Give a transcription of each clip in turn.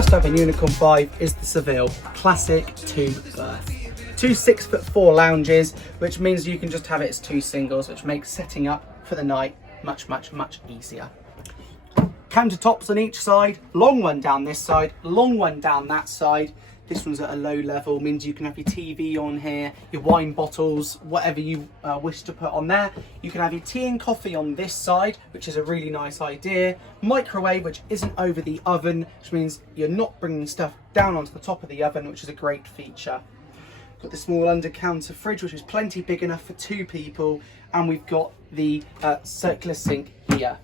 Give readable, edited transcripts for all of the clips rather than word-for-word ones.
First up in Unicorn 5 is the Seville Classic 2 berth. Two 6'4" lounges, which means you can just have it as two singles, which makes setting up for the night much easier. Countertops on each side, long one down this side, long one down that side. This one's at a low level, means you can have your TV on here, your wine bottles, whatever you wish to put on there. You can have your tea and coffee on this side, which is a really nice idea. Microwave, which isn't over the oven, which means you're not bringing stuff down onto the top of the oven, which is a great feature. Got the small under-counter fridge, which is plenty big enough for two people, and we've got the circular sink here.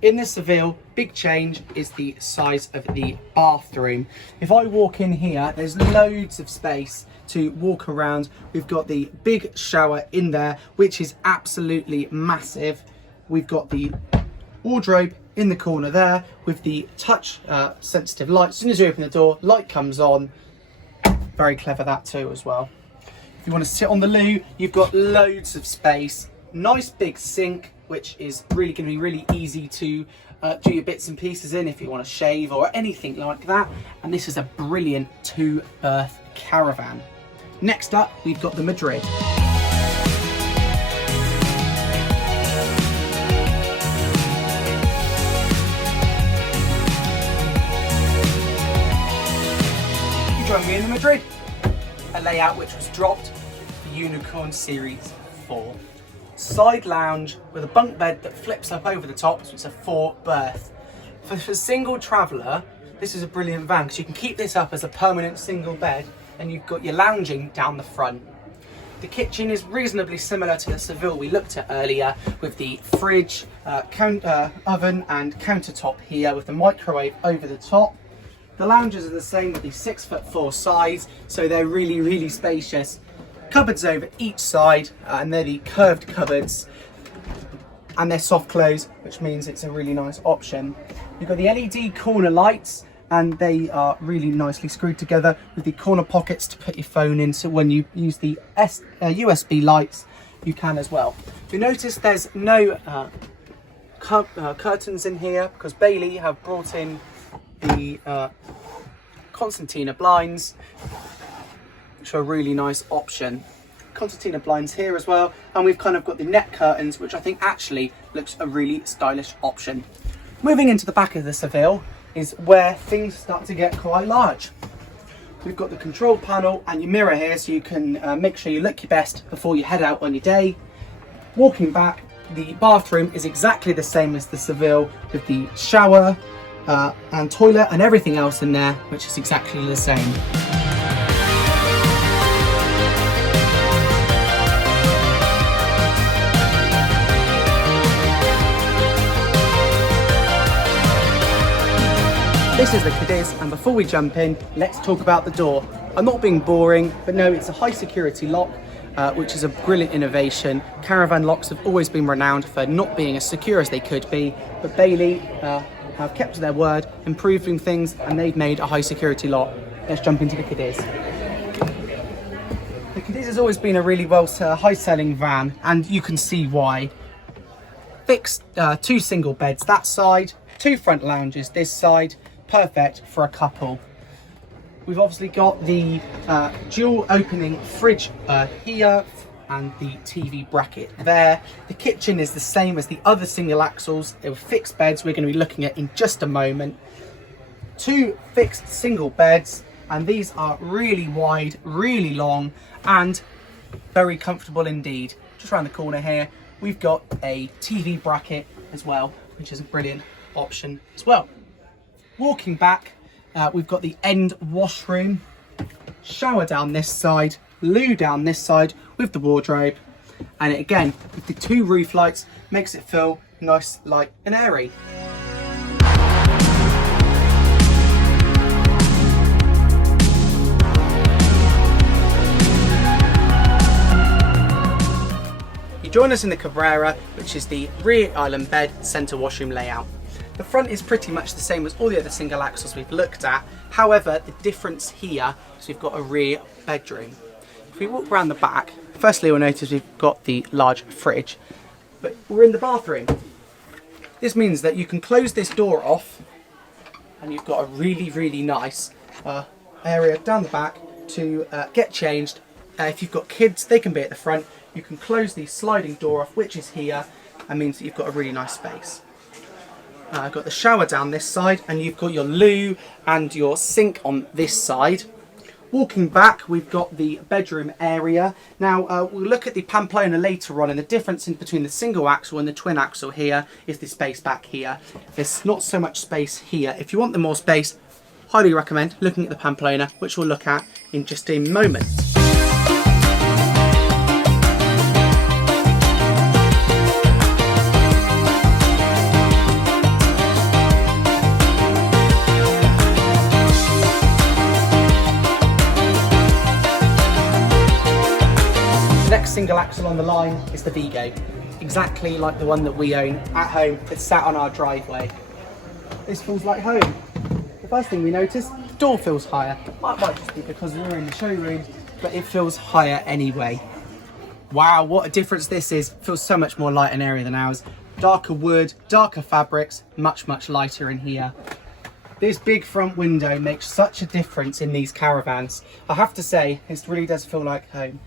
In the Seville, big change is the size of the bathroom. If I walk in here, there's loads of space to walk around. We've got the big shower in there, which is absolutely massive. We've got the wardrobe in the corner there with the touch sensitive light. As soon as you open the door, light comes on. Very clever that too as well. If you want to sit on the loo, you've got loads of space. Nice big sink, which is really going to be really easy to do your bits and pieces in if you want to shave or anything like that. And this is a brilliant 2-berth caravan. Next up, we've got the Madrid. You join me in the Madrid. A layout which was dropped for Unicorn Series 4. Side lounge with a bunk bed that flips up over the top, so it's a 4-berth. For a single traveller, this is a brilliant van because you can keep this up as a permanent single bed and you've got your lounging down the front. The kitchen is reasonably similar to the Seville we looked at earlier, with the fridge, oven and countertop here with the microwave over the top. The lounges are the same with the 6'4" sides, so they're really spacious. Cupboards over each side, and they're the curved cupboards, and they're soft close, which means it's a really nice option. You've got the LED corner lights, and they are really nicely screwed together with the corner pockets to put your phone in, so when you use the USB lights, you can as well. You notice there's no curtains in here because Bailey have brought in the concertina blinds, which are a really nice option. Concertina blinds here as well, and we've kind of got the net curtains, which I think actually looks a really stylish option. Moving into the back of the Seville is where things start to get quite large. We've got the control panel and your mirror here, so you can make sure you look your best before you head out on your day. Walking back, the bathroom is exactly the same as the Seville, with the shower and toilet and everything else in there, which is exactly the same. This is the Cadiz, and before we jump in, let's talk about the door. I'm not being boring, but no, it's a high security lock, which is a brilliant innovation. Caravan locks have always been renowned for not being as secure as they could be, but Bailey have kept to their word, improving things, and they've made a high security lock. Let's jump into the Cadiz. The Cadiz has always been a really high selling van, and you can see why. Fixed two single beds that side, two front lounges this side, perfect for a couple. We've obviously got the dual opening fridge here and the TV bracket there. The kitchen is the same as the other single axles. They were fixed beds we're going to be looking at in just a moment. Two fixed single beds, and these are really wide, really long, and very comfortable indeed. Just around the corner here, we've got a TV bracket as well, which is a brilliant option as well. Walking back, we've got the end washroom, shower down this side, loo down this side with the wardrobe, and again with the two roof lights makes it feel nice, light and airy. You join us in the Cabrera, which is the rear island bed centre washroom layout. The front is pretty much the same as all the other single axles we've looked at. However, the difference here is we've got a rear bedroom. If we walk around the back, firstly you'll notice we've got the large fridge, but we're in the bathroom. This means that you can close this door off and you've got a really nice area down the back to get changed. If you've got kids, they can be at the front. You can close the sliding door off, which is here, and means that you've got a really nice space. I've got the shower down this side, and you've got your loo and your sink on this side. Walking back, we've got the bedroom area. Now, we'll look at the Pamplona later on, and the difference in between the single axle and the twin axle here is the space back here. There's not so much space here. If you want the more space, highly recommend looking at the Pamplona, which we'll look at in just a moment. Next single axle on the line is the Vigo, exactly like the one that we own at home. It's sat on our driveway. This feels like home. The first thing we notice, the door feels higher. Might just be because we're in the showroom, but it feels higher anyway. Wow, what a difference this is. It feels so much more light and airy than ours. Darker wood, darker fabrics, much lighter in here. This big front window makes such a difference in these caravans. I have to say, it really does feel like home.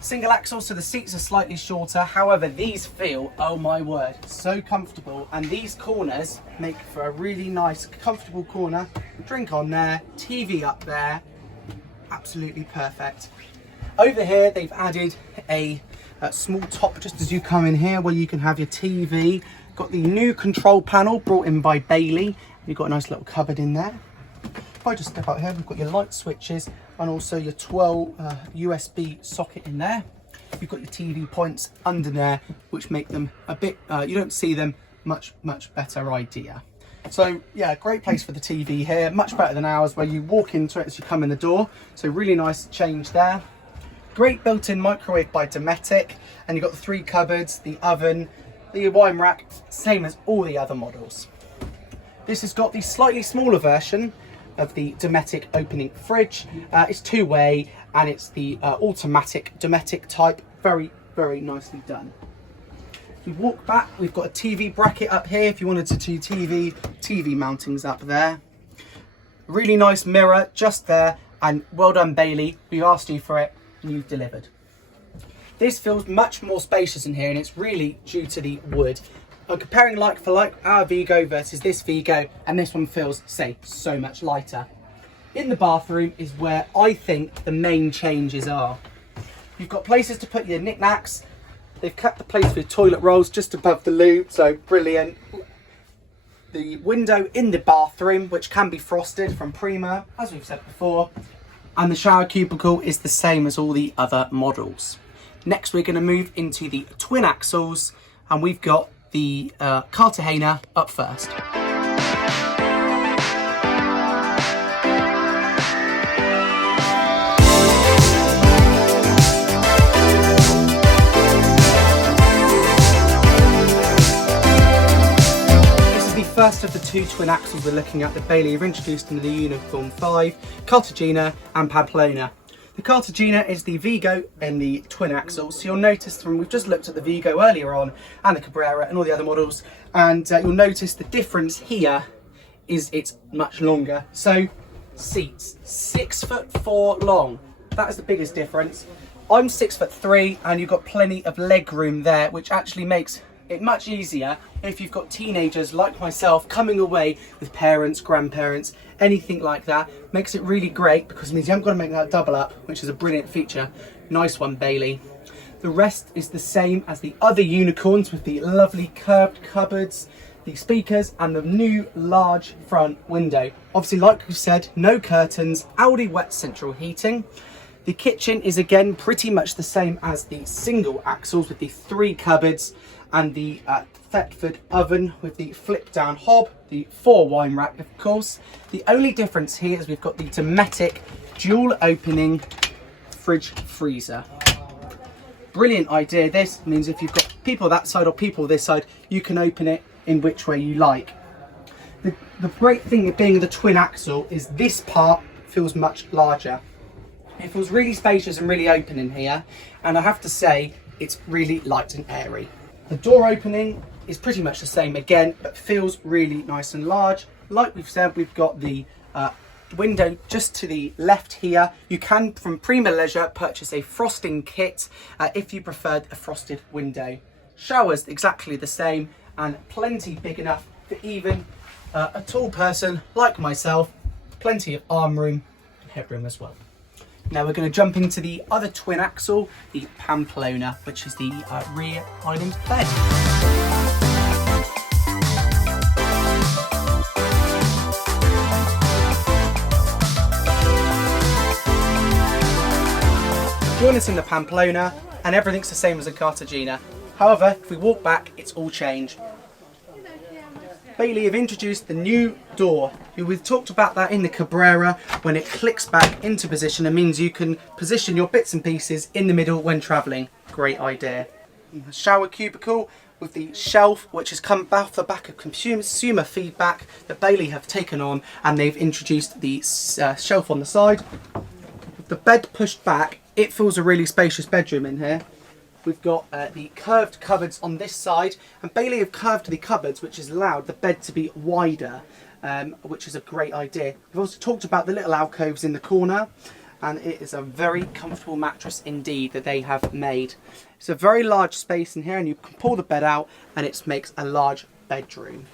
Single axle, so the seats are slightly shorter. However, these feel, oh my word, so comfortable. And these corners make for a really nice, comfortable corner. Drink on there, TV up there. Absolutely perfect. Over here, they've added a small top just as you come in here where you can have your TV. Got the new control panel brought in by Bailey. You've got a nice little cupboard in there. If I just step out here, we've got your light switches and also your 12 USB socket in there. You've got your TV points under there, which make them a bit, you don't see them, much better idea. So yeah, great place for the TV here, much better than ours where you walk into it as you come in the door. So really nice change there. Great built-in microwave by Dometic, and you've got the 3 cupboards, the oven, the wine rack, same as all the other models. This has got the slightly smaller version of the Dometic opening fridge. It's 2-way and it's the automatic Dometic type. Very nicely done. If you walk back, we've got a TV bracket up here if you wanted to do TV mountings up there. Really nice mirror just there, and well done Bailey, we asked you for it and you've delivered. This feels much more spacious in here, and it's really due to the wood. Comparing like for like, our Vigo versus this Vigo, and this one feels, say, so much lighter. In the bathroom is where I think the main changes are. You've got places to put your knickknacks. They've kept the place for your toilet rolls just above the loo, so brilliant. The window in the bathroom, which can be frosted from Prima, as we've said before. And the shower cubicle is the same as all the other models. Next, we're going to move into the twin axles, and we've got the Cartagena up first. This is the first of the 2 twin axles we're looking at that Bailey have introduced into the Unicorn 5, Cartagena and Pamplona. The Cartagena is the Vigo and the twin axle, so you'll notice from, we've just looked at the Vigo earlier on and the Cabrera and all the other models, and you'll notice the difference here is it's much longer. So seats, 6'4" long, that is the biggest difference. I'm 6'3" and you've got plenty of leg room there, which actually makes it much easier if you've got teenagers like myself coming away with parents, grandparents, anything like that. Makes it really great because it means you haven't got to make that double up, which is a brilliant feature. Nice one, Bailey. The rest is the same as the other unicorns with the lovely curved cupboards, the speakers and the new large front window. Obviously, like we said, no curtains, Audi wet central heating. The kitchen is again pretty much the same as the single axles with the 3 cupboards and the Thetford oven with the flip down hob, the 4 wine rack of course. The only difference here is we've got the Dometic dual opening fridge freezer. Brilliant idea. This means if you've got people that side or people this side, you can open it in which way you like. The great thing of being the twin axle is this part feels much larger. It feels really spacious and really open in here, and I have to say it's really light and airy. The door opening is pretty much the same again, but feels really nice and large. like we've said, we've got the window just to the left here. You can, from Prima Leisure, purchase a frosting kit if you preferred a frosted window. Showers exactly the same, and plenty big enough for even a tall person like myself. Plenty of arm room and headroom as well. Now we're going to jump into the other twin axle, the Pamplona, which is the rear island bed. Join us in the Pamplona, and everything's the same as a Cartagena. However, if we walk back, it's all changed. Bailey have introduced the new door. We've talked about that in the Cabrera. When it clicks back into position, it means you can position your bits and pieces in the middle when travelling. Great idea. The shower cubicle with the shelf, which has come off the back of consumer feedback that Bailey have taken on, and they've introduced the shelf on the side. With the bed pushed back, it feels a really spacious bedroom in here. We've got the curved cupboards on this side, and Bailey have curved the cupboards, which has allowed the bed to be wider, which is a great idea. We've also talked about the little alcoves in the corner, and it is a very comfortable mattress indeed that they have made. It's a very large space in here, and you can pull the bed out and it makes a large bedroom.